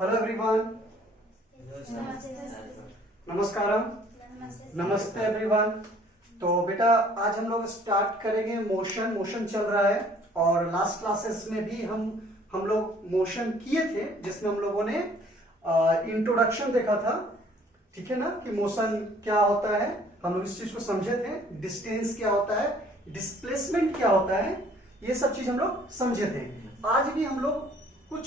Hello everyone, नमस्कारम, नमस्ते everyone. तो बेटा आज हम लोग स्टार्ट करेंगे मोशन चल रहा है और लास्ट क्लासेस में भी हम लोग मोशन किए थे जिसमें हम लोगों ने इंट्रोडक्शन देखा था, ठीक है ना, कि मोशन क्या होता है। हम लोग इस चीज को समझे थे, डिस्टेंस क्या होता है, डिस्प्लेसमेंट क्या होता है, ये सब चीज हम लोग समझे थे। आज भी हम लोग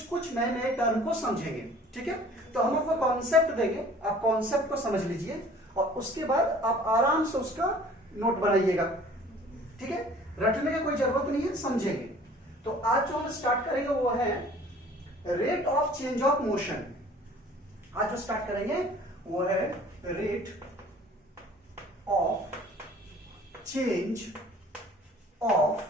कुछ नए नए टर्म को समझेंगे, ठीक है। तो हम आपको कॉन्सेप्ट देंगे, आप कॉन्सेप्ट को समझ लीजिए और उसके बाद आप आराम से उसका नोट बनाइएगा, ठीक है। रटने की कोई जरूरत नहीं है, समझेंगे। तो आज जो हम स्टार्ट करेंगे वो है rate of change of motion. आज जो स्टार्ट करेंगे वो है rate of change of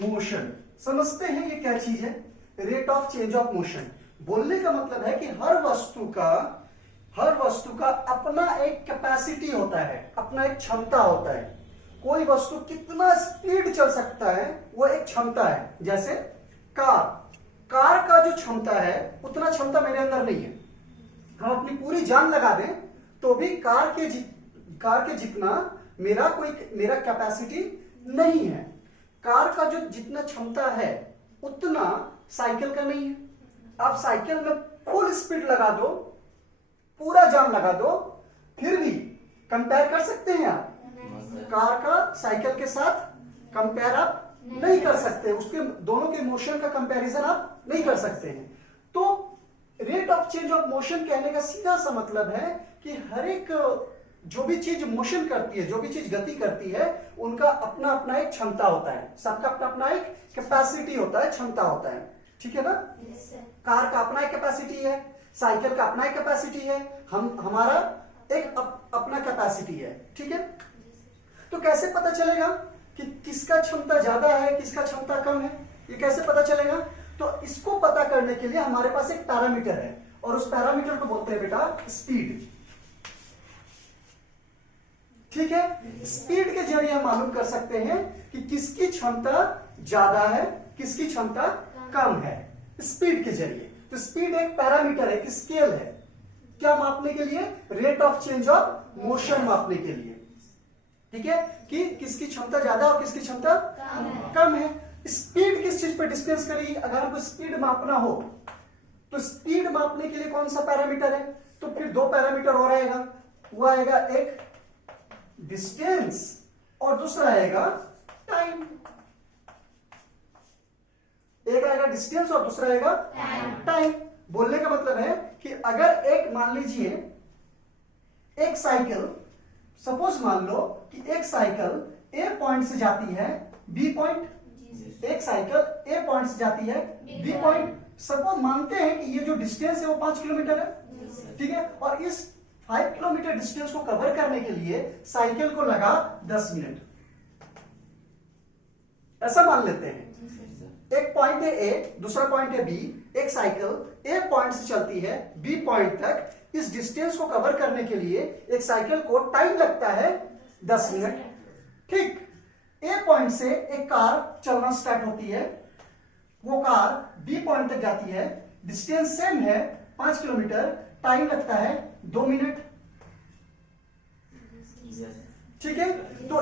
motion. समझते हैं ये क्या चीज है, rate of change of motion. बोलने का मतलब है कि हर वस्तु का अपना एक कैपेसिटी होता है, अपना एक क्षमता होता है। कोई वस्तु कितना स्पीड चल सकता है वो एक क्षमता है। जैसे कार का जो क्षमता है उतना क्षमता मेरे अंदर नहीं है। हम अपनी पूरी जान लगा दें तो भी कार के जितना मेरा कैपेसिटी नहीं है। कार का जो जितना क्षमता है उतना साइकिल का नहीं है। आप साइकिल में फुल स्पीड लगा दो, पूरा जान लगा दो, फिर भी कंपेयर कर सकते हैं आप? कार का साइकिल के साथ कंपेयर आप नहीं कर सकते, उसके दोनों के मोशन का कंपैरिजन आप नहीं कर सकते हैं। तो rate of change of motion कहने का सीधा सा मतलब है कि हर एक जो भी चीज मोशन करती है, जो भी चीज गति करती है, उनका अपना अपना एक क्षमता होता है। सबका अपना अपना एक कैपेसिटी होता है, क्षमता होता है, ठीक है ना। कार का अपना एक कैपेसिटी है, साइकिल का अपना एक कैपेसिटी है, हमारा एक अपना कैपेसिटी है, ठीक है। तो कैसे पता चलेगा कि किसका क्षमता ज्यादा है, किसका क्षमता कम है, ये कैसे पता चलेगा? तो इसको पता करने के लिए हमारे पास एक पैरामीटर है और उस पैरामीटर को बोलते हैं बेटा स्पीड, ठीक है। स्पीड के जरिए हम मालूम कर सकते हैं कि किसकी क्षमता ज्यादा है, किसकी क्षमता कम है, स्पीड के जरिए। तो स्पीड एक पैरामीटर है, एक स्केल है, क्या मापने के लिए? Rate of change of motion मापने के लिए, ठीक है, कि किसकी क्षमता ज्यादा और किसकी क्षमता कम है। स्पीड किस चीज पर डिस्टेंस करेगी? अगर हमको स्पीड मापना हो तो स्पीड मापने के लिए कौन सा पैरामीटर है? तो फिर दो पैरामीटर और आएगा, वो आएगा एक डिस्टेंस और दूसरा आएगा टाइम। एक आएगा डिस्टेंस और दूसरा आएगा टाइम। बोलने का मतलब है कि अगर एक मान लीजिए एक साइकिल, सपोज मान लो कि एक साइकिल ए पॉइंट से जाती है बी पॉइंट, एक साइकिल ए पॉइंट से जाती है बी पॉइंट। सपोज मानते हैं कि ये जो डिस्टेंस है वो 5 किलोमीटर है, ठीक है, और इस 5 किलोमीटर डिस्टेंस को कवर करने के लिए साइकिल को लगा 10 मिनट, ऐसा मान लेते हैं। एक पॉइंट है ए, दूसरा पॉइंट है बी, एक साइकिल ए पॉइंट से चलती है बी पॉइंट तक। इस डिस्टेंस को कवर करने के लिए एक साइकिल को टाइम लगता है 10 मिनट, ठीक। ए पॉइंट से एक कार चलना स्टार्ट होती है, वो कार बी पॉइंट तक जाती है, डिस्टेंस सेम है 5 किलोमीटर, टाइम लगता है 2 मिनट, ठीक है। तो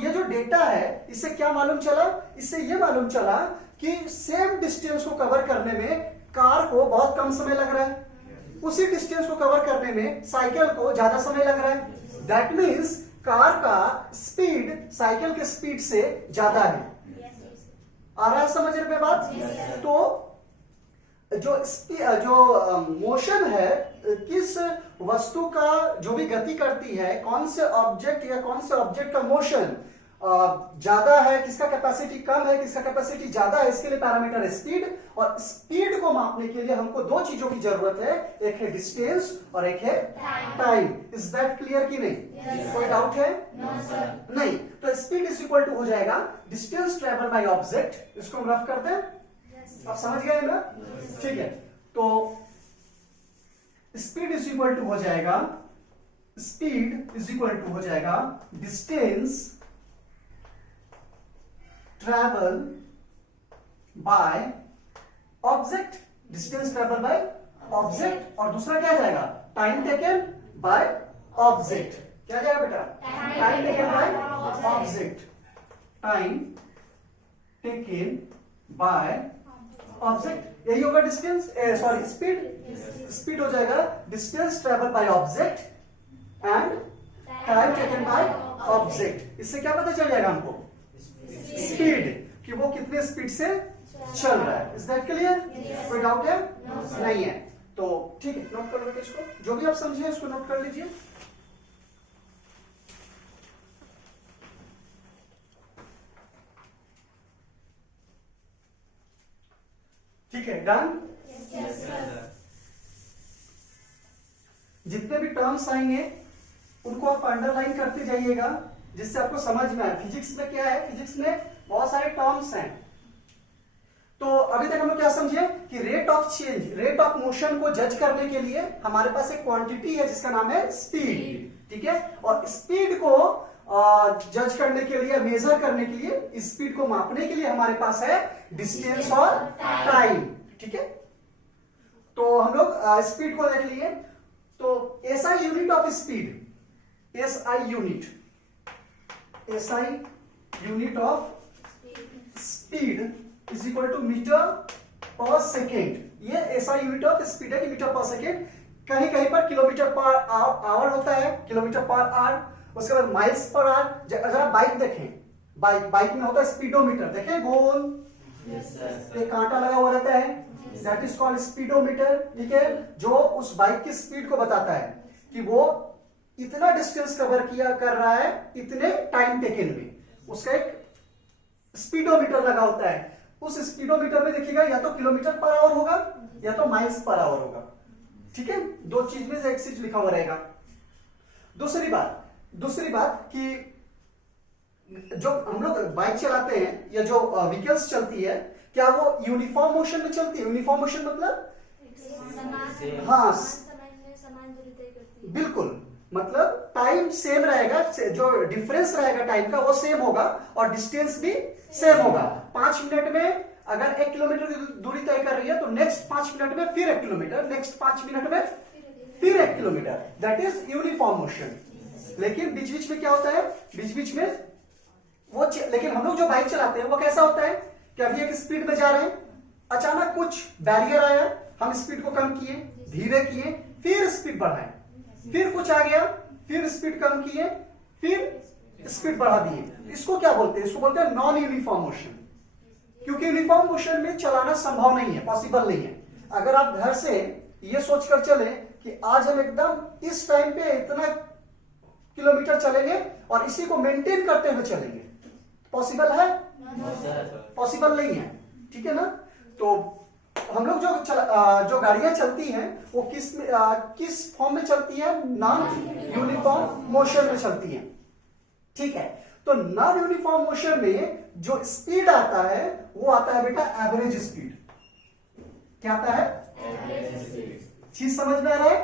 ये जो डेटा है, इससे क्या मालूम चला? इससे ये मालूम चला कि सेम डिस्टेंस को कवर करने में कार को बहुत कम समय लग रहा है, उसी डिस्टेंस को कवर करने में साइकिल को ज्यादा समय लग रहा है। दैट मीन्स कार का स्पीड साइकिल के स्पीड से ज्यादा है। आ रहा है समझ में बात? तो जो मोशन है, किस वस्तु का जो भी गति करती है, कौन से ऑब्जेक्ट का मोशन ज्यादा है, किसका कैपेसिटी कम है, किसका कैपेसिटी ज्यादा है, इसके लिए पैरामीटर है स्पीड। और स्पीड को मापने के लिए हमको दो चीजों की जरूरत है, एक है डिस्टेंस और एक है टाइम। इज दैट क्लियर कि नहीं? कोई डाउट है? नहीं। तो स्पीड इज इक्वल टू हो जाएगा डिस्टेंस ट्रेवल बाय ऑब्जेक्ट। इसको हम रफ करते हैं, आप समझ गए ना? ठीक है। तो स्पीड इज इक्वल टू हो जाएगा distance travel by object. Distance travel by object, और दूसरा क्या जाएगा, टाइम टेकन बाय ऑब्जेक्ट। क्या जाएगा बेटा, time taken by object, time taken by object, यही होगा डिस्टेंस, सॉरी स्पीड, स्पीड हो जाएगा distance travel by object and time taken by object. इससे क्या पता चल जाएगा हमको, स्पीड, कि वो कितने स्पीड से चल रहा है। इज दैट क्लियर, कोई डाउट है? नहीं है तो ठीक है, नोट कर लीजिए इसको, जो भी आप समझिए उसको नोट कर लीजिए। ठीक है, डन। जितने भी टर्म्स आएंगे उनको आप अंडरलाइन करते जाइएगा, जिससे आपको समझ में आए। फिजिक्स में क्या है, फिजिक्स में बहुत सारे टर्म्स हैं। तो अभी तक हम लोग क्या समझे कि rate of change, rate of motion को जज करने के लिए हमारे पास एक क्वांटिटी है जिसका नाम है स्पीड, ठीक है। और स्पीड को जज करने के लिए, मेजर करने के लिए, स्पीड को मापने के लिए हमारे पास है डिस्टेंस और टाइम, ठीक है। तो हम लोग स्पीड को देख लिए, तो SI unit of speed, SI unit of speed is equal to metre per second. ये एसआई यूनिट ऑफ स्पीड है कि मीटर पर सेकेंड, कहीं कहीं पर किलोमीटर पर आवर होता है, किलोमीटर पर आवर, उसके बाद माइल्स पर आवर। अगर आप बाइक देखें, बाइक में होता है स्पीडोमीटर, देखें गोल, एक कांटा लगा हुआ रहता है, दैट इज कॉल्ड स्पीडोमीटर, ठीक है, जो उस बाइक की स्पीड को बताता है कि वो इतना डिस्टेंस कवर कर रहा है इतने टाइम टेकन में, उसका एक स्पीडोमीटर लगा होता है। उस स्पीडोमीटर में देखिएगा या तो किलोमीटर पर आवर होगा या तो माइल्स पर आवर होगा, ठीक है, दो चीज में से एक चीज लिखा हुआ रहेगा। दूसरी बात कि जो हम लोग बाइक चलाते हैं या जो व्हीकल्स चलती है, क्या वो यूनिफॉर्म मोशन में चलती है? यूनिफॉर्म मोशन मतलब हाँ, बिल्कुल, मतलब टाइम सेम रहेगा, जो डिफरेंस रहेगा टाइम का वो सेम होगा और डिस्टेंस भी सेम होगा। 5 मिनट में अगर 1 किलोमीटर की दूरी तय कर रही है तो नेक्स्ट 5 मिनट में फिर 1 किलोमीटर, नेक्स्ट 5 मिनट में फिर 1 kilometre, that is uniform motion. लेकिन बीच बीच में क्या होता है, बीच बीच में वो लेकिन हम लोग जो बाइक चलाते हैं वो कैसा होता है कि अभी एक स्पीड में जा रहे हैं, अचानक कुछ बैरियर आया, हम स्पीड को कम किए, धीरे किए, फिर स्पीड बढ़ाए, फिर कुछ आ गया, फिर स्पीड कम किए, फिर स्पीड बढ़ा दिए। इसको क्या बोलते हैं? इसको बोलते हैं नॉन यूनिफॉर्म मोशन, क्योंकि यूनिफॉर्म मोशन में चलाना संभव नहीं है, पॉसिबल नहीं है। अगर आप घर से ये सोचकर चले कि आज हम एकदम इस टाइम पे इतना किलोमीटर चलेंगे और इसी को मेंटेन करते हुए चलेंगे, पॉसिबल है? पॉसिबल नहीं है, ठीक है ना। तो हम लोग जो गाड़ियां चलती हैं वो किस फॉर्म में चलती है? नॉन यूनिफॉर्म मोशन में चलती हैं, ठीक है। तो नॉन यूनिफॉर्म मोशन में जो स्पीड आता है वो आता है बेटा एवरेज स्पीड। क्या आता है? चीज समझ में आ रहा है?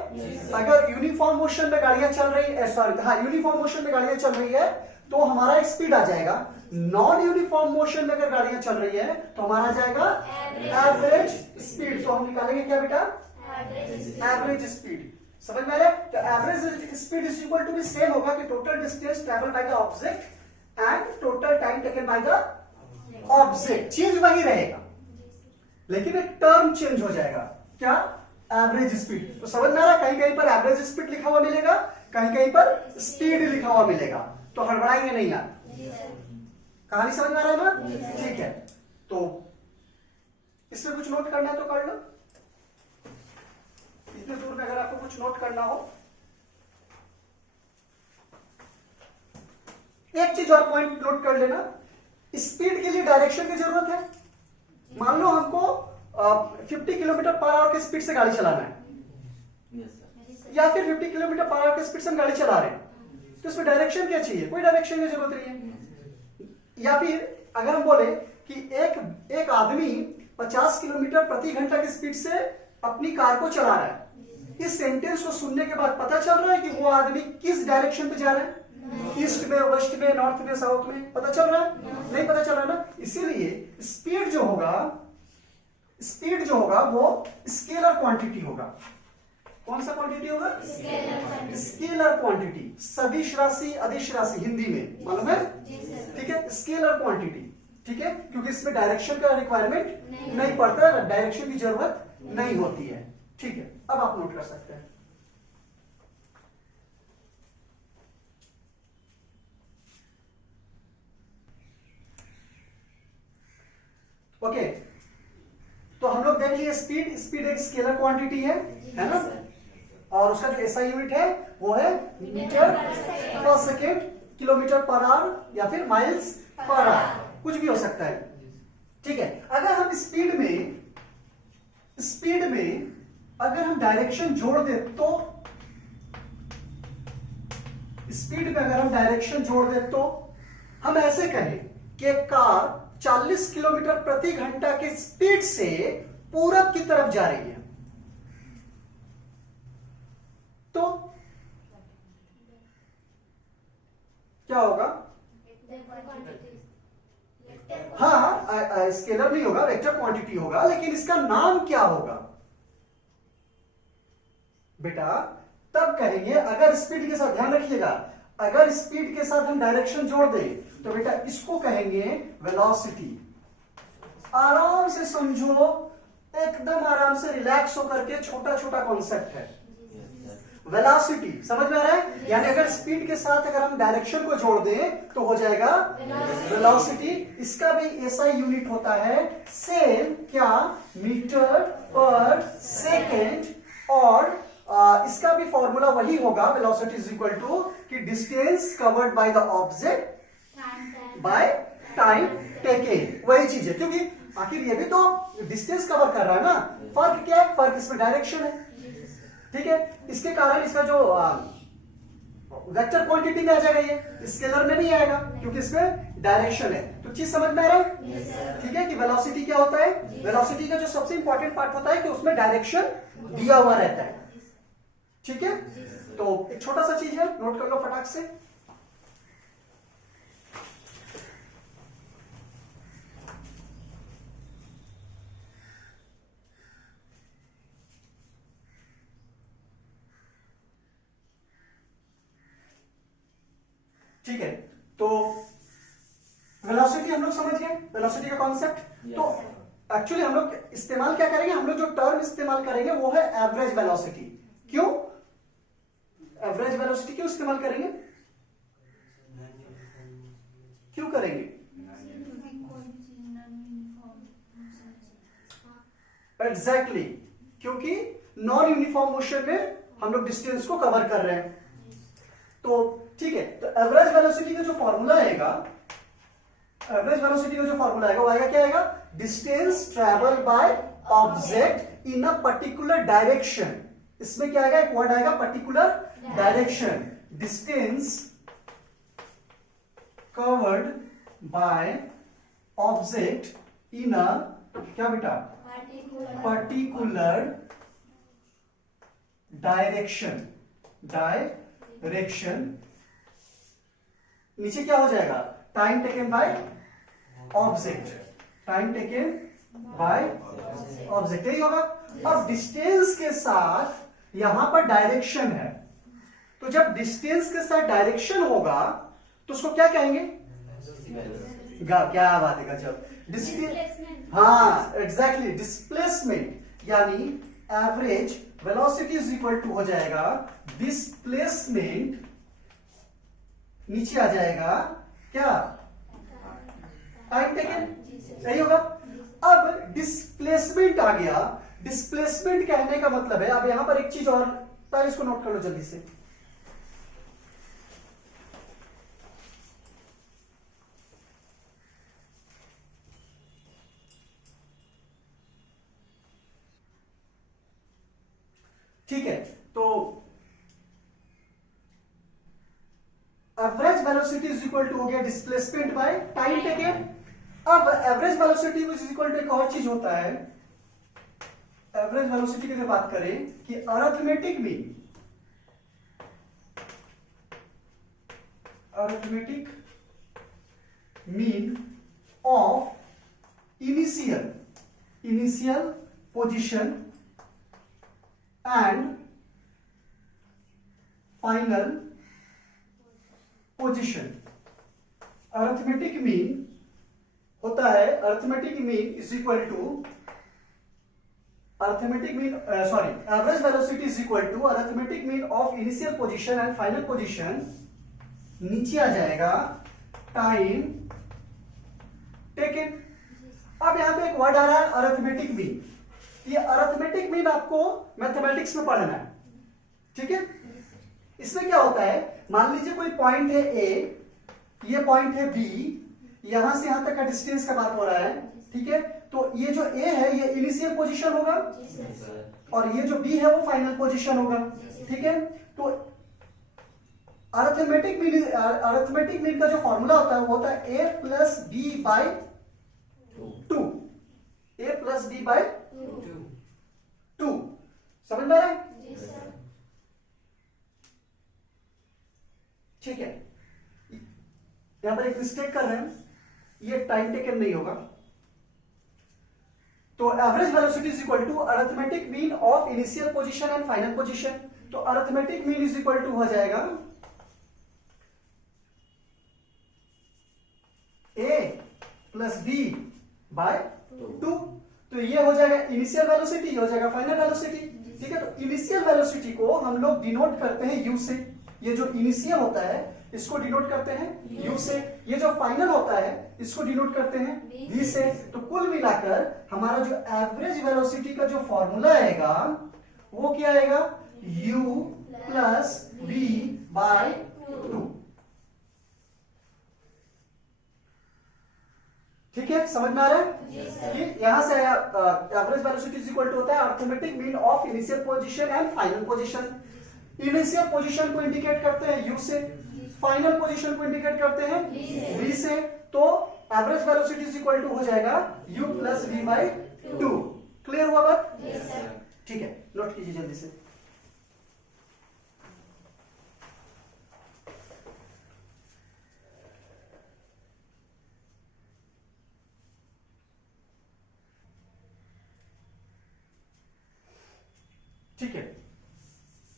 अगर यूनिफॉर्म मोशन में गाड़ियां चल रही है, सॉरी हाँ, यूनिफॉर्म मोशन में गाड़ियां चल रही है तो हमारा स्पीड आ जाएगा। नॉन यूनिफॉर्म मोशन में अगर गाड़ियां चल रही है तो हमारा जाएगा एवरेज स्पीड। तो हम निकालेंगे क्या बेटा? Average speed. समझ में आ रहा है? तो average speed is equal to भी सेम होगा कि total distance travel by the object and total time taken by the object. चीज वही रहेगा लेकिन एक टर्म चेंज हो जाएगा। क्या? Average speed. तो समझ में आ रहा है? कहीं कहीं पर एवरेज स्पीड लिखा हुआ मिलेगा, कहीं कहीं पर स्पीड लिखा हुआ मिलेगा, तो हड़बड़ाएंगे नहीं यार। कहानी समझ में आ रहा है ना? ठीक है, तो इसमें कुछ नोट करना है तो कर लो। इतने दूर में अगर आपको कुछ नोट करना हो, एक चीज और पॉइंट नोट कर लेना, स्पीड के लिए डायरेक्शन की जरूरत है। मान लो हमको 50 किलोमीटर पर आवर की स्पीड से गाड़ी चलाना है, या फिर 50 किलोमीटर पर आवर की स्पीड से हम गाड़ी चला रहे हैं, तो इसमें डायरेक्शन क्या चाहिए? कोई डायरेक्शन की जरूरत नहीं है। या फिर अगर हम बोले कि एक आदमी 50 किलोमीटर प्रति घंटा की स्पीड से अपनी कार को चला रहा है, इस सेंटेंस को सुनने के बाद पता चल रहा है कि वो आदमी किस डायरेक्शन पे जा रहा है? ईस्ट में, वेस्ट में, नॉर्थ में, साउथ में? पता चल रहा है? नहीं पता चल रहा है ना। इसीलिए स्पीड जो होगा स्पीड जो होगा वो स्केलर क्वांटिटी होगा। कौन सा क्वांटिटी होगा? Scalar quantity. सदिश राशि, अदिश राशि हिंदी में मालूम है? ठीक है, स्केलर क्वांटिटी। ठीक है, क्योंकि इसमें डायरेक्शन का रिक्वायरमेंट नहीं पड़ता, डायरेक्शन की जरूरत नहीं होती है। ठीक है, अब आप नोट कर सकते हैं। ओके, तो हम लोग देख लिए स्पीड। स्पीड एक स्केलर क्वांटिटी है ना? और उसका जो एसआई यूनिट है वो है metre per second, kilometre per our या फिर माइल्स पर आवर, कुछ भी हो सकता है। ठीक है, अगर हम स्पीड में अगर हम डायरेक्शन जोड़ दे तो, स्पीड में अगर हम डायरेक्शन जोड़ दे तो हम ऐसे कहें कि कार 40 किलोमीटर प्रति घंटा की स्पीड से पूरब की तरफ जा रही है, तो क्या होगा? हाँ, स्केलर नहीं होगा, वेक्टर क्वांटिटी होगा, लेकिन इसका नाम क्या होगा बेटा? तब कहेंगे, अगर स्पीड के साथ, ध्यान रखिएगा, अगर स्पीड के साथ हम डायरेक्शन जोड़ दें तो बेटा इसको कहेंगे वेलोसिटी। आराम से समझो, एकदम आराम से रिलैक्स होकर के, छोटा छोटा कॉन्सेप्ट है वेलोसिटी। समझ में आ रहा है? यानी अगर स्पीड के साथ अगर हम डायरेक्शन को जोड़ दें तो हो जाएगा वेलोसिटी। इसका भी एसआई यूनिट होता है सेम, क्या? Metre per second. और इसका भी फॉर्मूला वही होगा, वेलोसिटी इज इक्वल टू कि distance covered bye the object by time taken. वही चीज है, क्योंकि आखिर ये भी तो डिस्टेंस कवर कर रहा है ना। फर्क क्या है? फर्क इसमें डायरेक्शन है। ठीक है, इसके कारण इसका जो वेक्टर क्वांटिटी में आ जाएगा, ये स्केलर में नहीं आएगा क्योंकि इसमें डायरेक्शन है। तो चीज समझ में आ रहा है? ठीक है, कि वेलोसिटी क्या होता है? वेलोसिटी का जो सबसे इंपॉर्टेंट पार्ट होता है कि उसमें डायरेक्शन दिया हुआ रहता है। ठीक है, तो एक छोटा सा चीज है, नोट कर लो फटाक से। ठीक है, तो वेलोसिटी हम लोग समझ गए, वेलोसिटी का कॉन्सेप्ट। तो एक्चुअली हम लोग इस्तेमाल क्या करेंगे? हम लोग जो टर्म इस्तेमाल करेंगे वो है एवरेज वेलोसिटी। क्यों एवरेज वेलोसिटी क्यों इस्तेमाल करेंगे? क्यों करेंगे? एग्जैक्टली, क्योंकि नॉन यूनिफॉर्म मोशन में हम लोग डिस्टेंस को कवर कर रहे हैं। तो ठीक है, तो एवरेज वेलोसिटी का जो फॉर्मूला आएगा, एवरेज वेलोसिटी का जो फॉर्मूला आएगा वो आएगा, क्या आएगा? Distance travel by object in a particular direction. इसमें क्या आएगा? एक वर्ड आएगा particular direction. Distance covered by object in a, क्या बेटा? Particular direction. नीचे क्या हो जाएगा? Time taken by object. Time taken by object, यही होगा। अब डिस्टेंस के साथ यहां पर डायरेक्शन है, तो जब डिस्टेंस के साथ डायरेक्शन होगा तो उसको क्या कहेंगे? क्या बात है, गजब। डिस्प्लेसमेंट। हाँ, एग्जैक्टली, डिस्प्लेसमेंट। यानी average velocity is equal to हो जाएगा डिस्प्लेसमेंट, नीचे आ जाएगा क्या? टाइम टेकन, सही होगा। अब डिस्प्लेसमेंट आ गया। डिस्प्लेसमेंट कहने का मतलब है, अब यहां पर एक चीज और, पहले इसको नोट कर लो जल्दी से। ठीक है, तो average velocity is equal to हो गया डिस्प्लेसमेंट बाय टाइम टेकन। अब average velocity is equal to एक और चीज होता है, एवरेज वेलोसिटी की अगर बात करें कि arithmetic mean of initial position and final position. Arithmetic mean होता है, arithmetic mean is equal to average velocity is equal to arithmetic mean of initial position and final position, नीचे आ जाएगा टाइम टेकन। अब यहां पे एक वर्ड आ रहा है अरिथमेटिक मीन। ये अरिथमेटिक मीन आपको मैथमेटिक्स में पढ़ना है, ठीक है। इसमें क्या होता है, मान लीजिए कोई पॉइंट है ए, ये पॉइंट है बी, यहां से यहां तक का डिस्टेंस का बात हो रहा है, ठीक है। तो ये जो ए है ये इनिशियल पोजीशन होगा और ये जो बी है वो फाइनल पोजीशन होगा, ठीक है। तो अरिथमेटिक मीन का जो फॉर्मूला होता है वो होता है ए प्लस बी बाय 2, ए प्लस बी बाय 2। समझ में आ रहा है? ठीक है। यहां पर एक मिस्टेक कर रहे हैं, ये टाइम टेकन नहीं होगा। तो average velocity is equal to arithmetic mean of initial position and final position. तो arithmetic mean is equal to हो जाएगा ए प्लस बी बाय 2। तो ये हो जाएगा इनिशियल वेलोसिटी, ये हो जाएगा फाइनल वेलोसिटी, ठीक है। तो इनिशियल वेलोसिटी को हम लोग डिनोट करते हैं यू से। ये जो इनिशियल होता है इसको डिनोट करते हैं यू से, ये जो फाइनल होता है इसको डिनोट करते हैं वी से। तो कुल मिलाकर हमारा जो एवरेज वेलोसिटी का जो फॉर्मूला आएगा वो क्या आएगा, u प्लस वी बाय 2। ठीक है, समझ में आ रहा है? ये यहां से average velocity is equal to होता है arithmetic mean of initial position and final position. Initial position को इंडिकेट करते हैं u से, फाइनल पोजीशन को इंडिकेट करते हैं v से। तो average velocity is equal to हो जाएगा u plus V by 2। Clear हुआ बात? ठीक है, नोट कीजिए जल्दी से। ठीक है,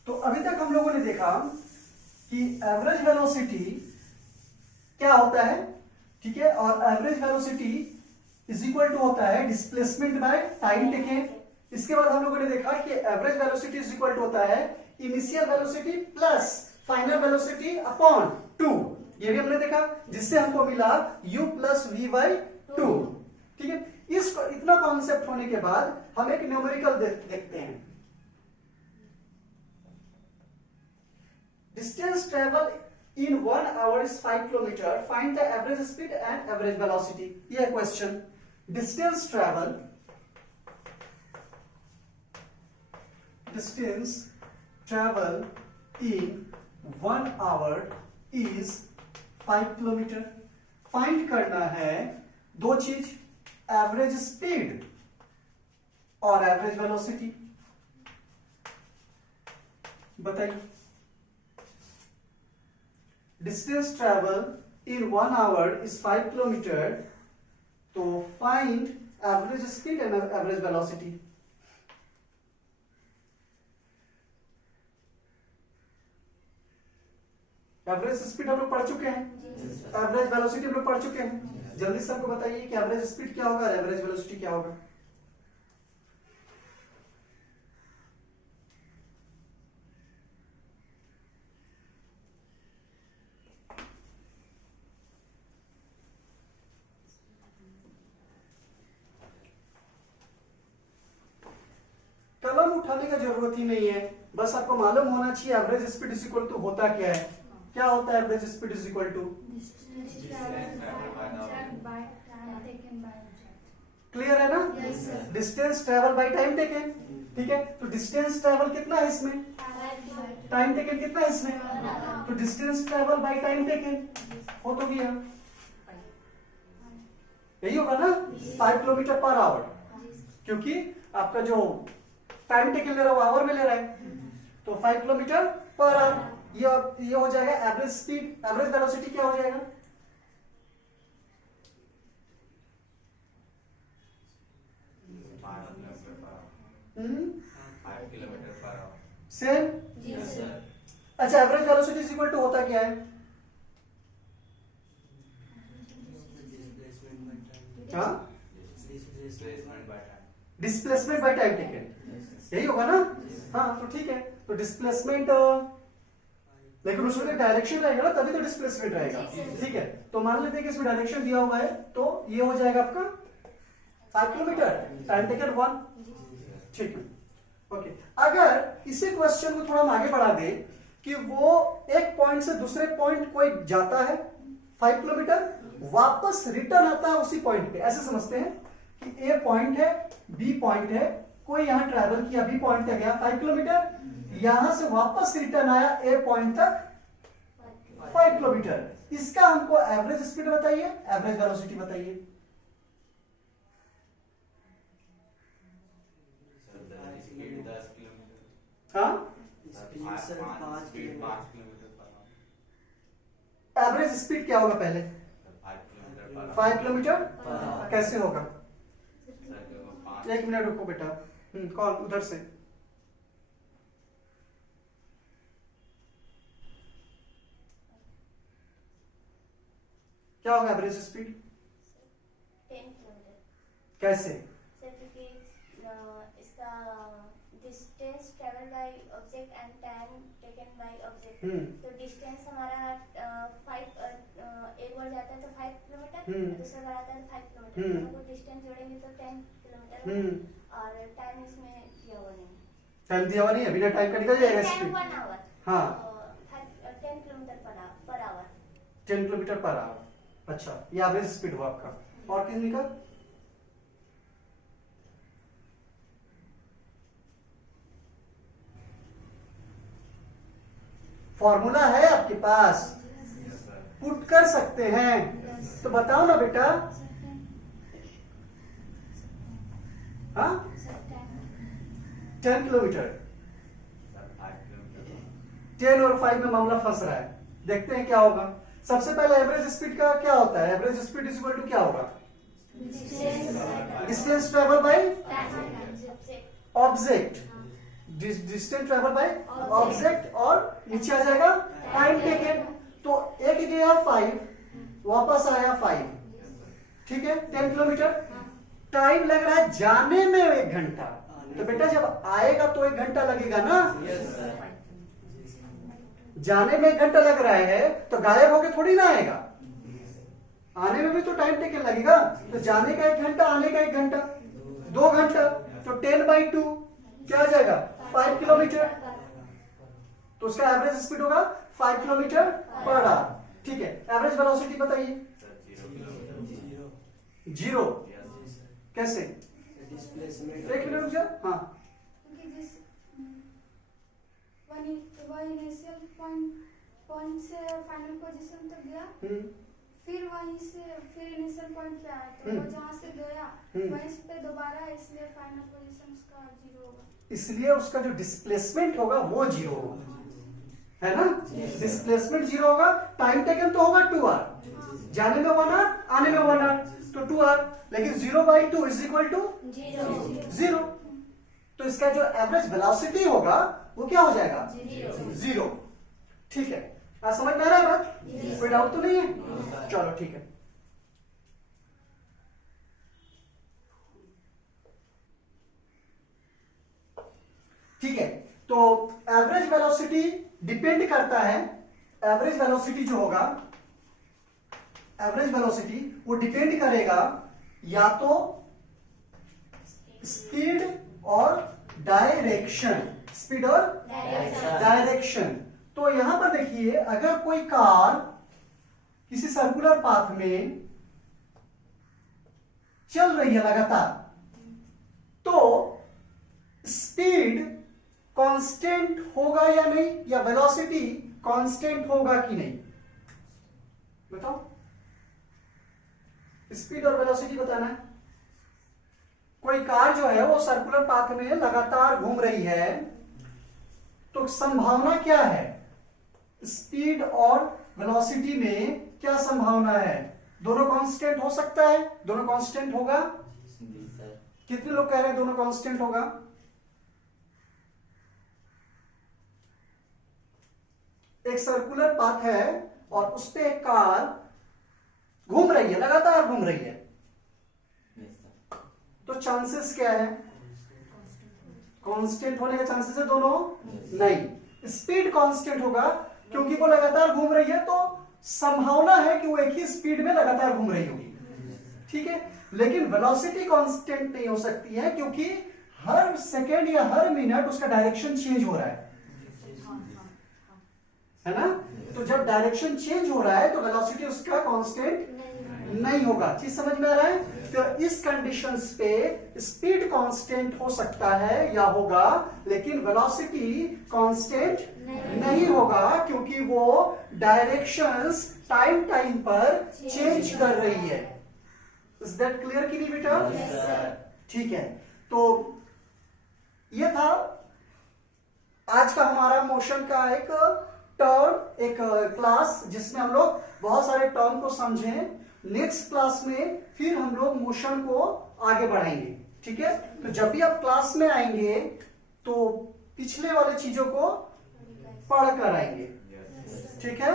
तो अभी तक हम लोगों ने देखा कि एवरेज वेलोसिटी क्या होता है, ठीक है। और average velocity is equal to होता है डिस्प्लेसमेंट बाय टाइम टेकन। इसके बाद हम लोगों ने देखा कि average velocity is equal to होता है initial velocity plus final velocity upon 2। ये भी हमने देखा, जिससे हमको मिला u प्लस वी बाई 2। ठीक है, इसको इतना कॉन्सेप्ट होने के बाद हम एक न्यूमेरिकल देखते हैं। Distance travel in 1 hour is 5 kilometer. Find the average speed and average velocity. ये है question. Distance travel in 1 hour is 5 kilometer. Find करना है दो चीज, average speed और average velocity। बताइए। Distance travel in 1 hour is 5 kilometer. तो find average speed and average velocity. Average speed हम लोग पढ़ चुके हैं, एवरेज वेलोसिटी हम लोग पढ़ चुके हैं। जल्दी से हमको बताइए कि एवरेज स्पीड क्या होगा, एवरेज वेलोसिटी क्या होगा। कलम उठाने का जरूरत ही नहीं है, बस आपको मालूम होना चाहिए average speed is equal to होता क्या है। क्या होता है average speed is equal to? Clear है ना? Distance travel by time taken. ठीक है, तो डिस्टेंस ट्रेवल कितना है इसमें, टाइम टेकन कितना है इसमें, तो distance travel by time taken हो तो गया, यही होगा ना, 5 किलोमीटर पर आवर। क्योंकि आपका जो टाइम टेकन ले रहा है वो आवर में ले रहा है, तो 5 किलोमीटर पर आवर। ये हो जाएगा एवरेज स्पीड। एवरेज वेलोसिटी क्या हो जाएगा? 5 किलोमीटर पर आवर। सेम। जी सर। अच्छा, average velocity is equal to होता क्या है? हाँ, डिस्प्लेसमेंट बाय टाइम टेकन, यही होगा ना? हाँ, तो ठीक है, तो डिस्प्लेसमेंट, लेकिन उसमें डायरेक्शन रहेगा ना, तभी तो डिस्प्लेसमेंट रहेगा। ठीक है, तो मान लेते हैं कि इसमें डायरेक्शन दिया हुआ है, तो ये हो जाएगा आपका 5 किलोमीटर, टाइम टेकन 1। ठीक है, ओके। अगर इसी क्वेश्चन को थोड़ा हम आगे बढ़ा दे कि वो एक पॉइंट से दूसरे पॉइंट कोई जाता है 5 किलोमीटर, वापस रिटर्न आता है उसी पॉइंट पे, ऐसे समझते हैं कि ए पॉइंट है, बी पॉइंट है, कोई यहां ट्रैवल किया, बी पॉइंट तक गया 5 किलोमीटर, यहां से वापस रिटर्न आया ए पॉइंट तक 5 किलोमीटर, इसका हमको एवरेज स्पीड बताइए, एवरेज वेलोसिटी बताइए। Speed 10 kilometre. हाँ, 5 kilometre per our. Average speed क्या होगा पहले? 5 किलोमीटर पर आवर। 5 किलोमीटर कैसे होगा? सर, देखो, 5 एक मिनट रुको बेटा। कौन उधर से? क्या होगा एवरेज स्पीड? 10 किलोमीटर कैसे? सर, क्योंकि इसका distance travel by object and time taken by object, तो डिस्टेंस हमारा 5, एक बार जाता है तो 5 किलोमीटर, दूसरा बार आता है 5 किलोमीटर, दोनों को डिस्टेंस जोड़ेंगे तो 10 किलोमीटर, और टाइम इसमें दिया हुआ नहीं है। टाइम दिया हुआ नहीं है, बिना टाइम का निकल जाएगा टाइम स्पीड। 1 आवर। हाँ, 10 kilometre per our. 10 kilometre per our. अच्छा, ये एवरेज स्पीड हुआ आपका। और कितनी का? फॉर्मूला है आपके पास, Yes, sir. पुट कर सकते हैं, तो बताओ ना बेटा। हाँ, 10 किलोमीटर, सर, 5 किलोमीटर। 10 और 5 में मामला फंस रहा है। देखते हैं क्या होगा। सबसे पहले एवरेज स्पीड का क्या होता है? Average speed is equal to क्या होगा? Distance travel by object, distance travel by object, और नीचे आ जाएगा टाइम टेकन। तो एक गया 5, वापस आया 5, ठीक है, 10 किलोमीटर। टाइम लग रहा है जाने में 1 घंटा, तो बेटा जब आएगा तो 1 घंटा लगेगा ना। जाने में 1 घंटा लग रहा है, तो गायब होके थोड़ी ना आएगा, आने में भी तो टाइम टेकन लगेगा। तो जाने का 1 घंटा, आने का 1 घंटा, 2 घंटा, तो 10/2 क्या आ जाएगा? 5 किलोमीटर। तो उसका एवरेज स्पीड होगा 5 किलोमीटर पर आवर। ठीक है, एवरेज वेलोसिटी बताइए। Sir, 0 kilometre. 0 Yes. कैसे? डिस्प्लेसमेंट। एक मिनट रुक जा। हाँ, क्योंकि जिस वह इनिशियल पॉइंट से फाइनल पोजीशन तक गया, फिर वहीं से फिर इनिशियल पॉइंट पे आया, तो वो जहाँ से गया वहीं पे दोबारा, इसलिए फाइनल पोजीशन उसका 0 होगा। इसलिए उसका जो डिस्प्लेसमेंट होगा वो 0 होगा, है ना? डिस्प्लेसमेंट 0 होगा। टाइम टेकन तो होगा 2 आवर, जाने में 1 आवर, आने में 1 आवर, तो 2 आवर। लेकिन 0/2 इज इक्वल टू 0। तो इसका जो एवरेज वेलोसिटी होगा वो क्या हो जाएगा? 0। ठीक है, आज समझ में आ रहा है बात? कोई डाउट तो नहीं है? चलो ठीक है। ठीक है, तो एवरेज वेलोसिटी डिपेंड करता है, एवरेज वेलोसिटी जो होगा, एवरेज वेलोसिटी वो डिपेंड करेगा या तो स्पीड और डायरेक्शन, स्पीड और डायरेक्शन। तो यहां पर देखिए, अगर कोई कार किसी सर्कुलर पाथ में चल रही है लगातार, तो स्पीड कांस्टेंट होगा या नहीं, या वेलोसिटी कांस्टेंट होगा कि नहीं? बताओ, स्पीड और वेलोसिटी बताना है। कोई कार जो है वो सर्कुलर पाथ में लगातार घूम रही है, तो संभावना क्या है? स्पीड और वेलोसिटी में क्या संभावना है? दोनों कांस्टेंट हो सकता है? दोनों कांस्टेंट होगा? जी सर। कितने लोग कह रहे हैं दोनों कांस्टेंट होगा? एक सर्कुलर पाथ है और उस पे एक कार घूम रही है, लगातार घूम रही है, तो चांसेस क्या है? कांस्टेंट होने के चांसेस है दोनों? नहीं, स्पीड कांस्टेंट होगा क्योंकि वो लगातार घूम रही है, तो संभावना है कि वो एक ही स्पीड में लगातार घूम रही होगी, ठीक है। लेकिन वेलोसिटी कांस्टेंट नहीं हो सकती है क्योंकि हर सेकेंड या हर मिनट उसका डायरेक्शन चेंज हो रहा है ना। तो जब डायरेक्शन चेंज हो रहा है तो वेलोसिटी उसका कांस्टेंट नहीं होगा। चीज समझ में आ रहा है? तो इस कंडीशंस पे स्पीड कांस्टेंट हो सकता है या होगा, लेकिन वेलोसिटी कांस्टेंट नहीं होगा क्योंकि वो डायरेक्शंस टाइम टाइम पर चेंज कर रही है। इज दैट क्लियर कि नहीं बेटा? ठीक है, तो ये था आज का हमारा मोशन का एक टर्म, एक क्लास जिसमें हम लोग बहुत सारे टर्म को समझे। नेक्स्ट क्लास में फिर हम लोग मोशन को आगे बढ़ाएंगे, ठीक है। तो जब भी आप क्लास में आएंगे तो पिछले वाले चीजों को पढ़ कर आएंगे, ठीक है।